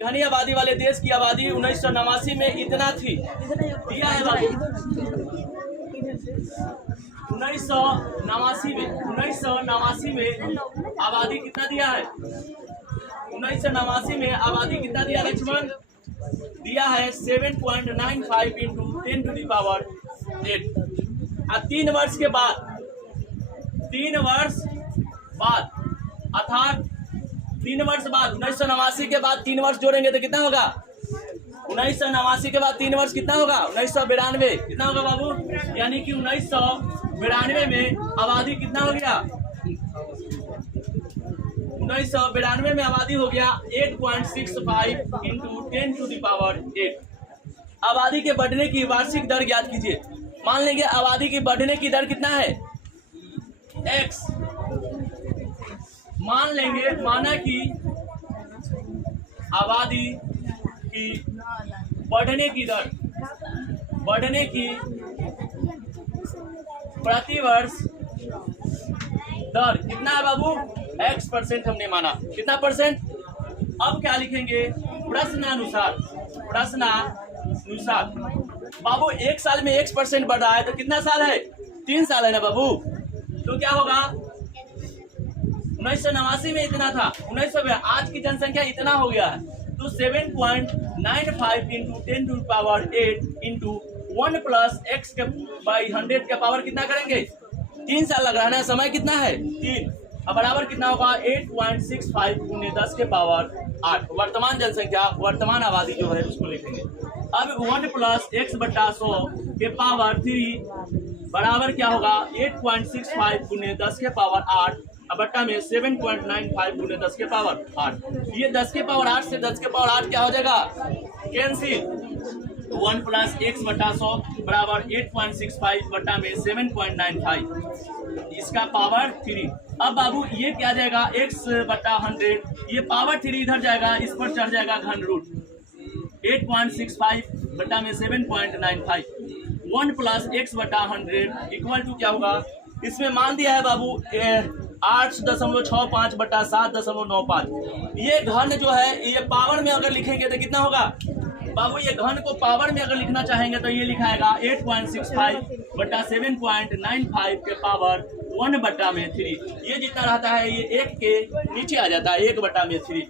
घनी आबादी वाले देश की आबादी 1989 में इतना थी, दिया है बाबू 1989 में आबादी कितना दिया है? 1989 में आबादी कितना दिया लक्ष्मण? दिया है 7.95 इंटू 10 टू द पावर 8। अब 3 वर्ष बाद अर्थात 3 वर्ष बाद 1989 के बाद 3 वर्ष जोड़ेंगे तो कितना होगा? 1989 के बाद 3 वर्ष कितना होगा? 1992 कितना होगा बाबू? यानी कि 1992 में आबादी कितना हो गया? 1992 में आबादी हो गया 8.65 इंटू 10 टू द पावर 8। आबादी के बढ़ने की वार्षिक दर ज्ञात कीजिए। मान लेंगे आबादी की बढ़ने की दर कितना है? x। मान लेंगे माना कि आबादी की बढ़ने की प्रतिवर्ष दर कितना है बाबू? x% हमने माना। कितना परसेंट? अब क्या लिखेंगे? प्रश्नानुसार बाबू 1 साल में x% बढ़ रहा है तो कितना साल है? 3 साल है ना बाबू। तो क्या होगा? 1989 में इतना था, 1900 आज की जनसंख्या इतना हो गया है तो 7.95 into 10 to power 8 into 1 plus x के बाई 100 के पावर कितना करेंगे? 3 साल लग रहा है ना, समय कितना है? 3। अब बराबर कितना होगा? 8.65 गुने 10 के पावर 8। वर्तमान जनसंख्या, वर्तमान आबादी जो है उसको लिखेंगे। अब 1 प्लस x बटा 100 के पावर 3 बराबर क्या होगा? 8.65 गुने 10 के पावर 8 बट्टा में 7.95 गुने 10 के पावर 8। ये 10 के पावर 8 से 10 के पावर 8 क्या हो जाएगा? कैंसिल। 1 प्लस x बटा 100 बराबर 8.65 बट्टा में 7.95 इसका पावर 3। अब बाबू ये क्या जाएगा? x बटा 100, ये पावर 3 इधर जाएगा, इस पर चढ़ जाएगा घन रूट 8.65 बट्टा में 7.95। 1 प्लस x बटा 100 इक्वल टू क्या होगा? इसमें मान दिया है बाबू 8.65 बटा 7.95। ये घन जो है ये पावर में अगर लिखेंगे तो कितना होगा बाबू? ये घन को पावर में अगर लिखना चाहेंगे तो ये लिखाएगा 8.65 बटा 7.95 के पावर 1 बटा में 3। ये जितना रहता है ये 1 के नीचे आ जाता है, 1 बटा में 3।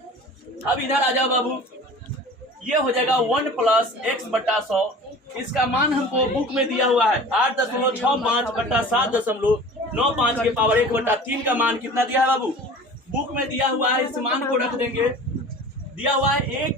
अब इधर आ जाओ बाबू, ये हो जाएगा 1 प्लस x बटा 100। इसका मान हमको बुक में दिया हुआ है 8.65 बटा 7.95 के पावर 1 बटा 3 का मान कितना दिया है बाबू? बुक में दिया हुआ है, इस मान को रख देंगे। दिया हुआ है 1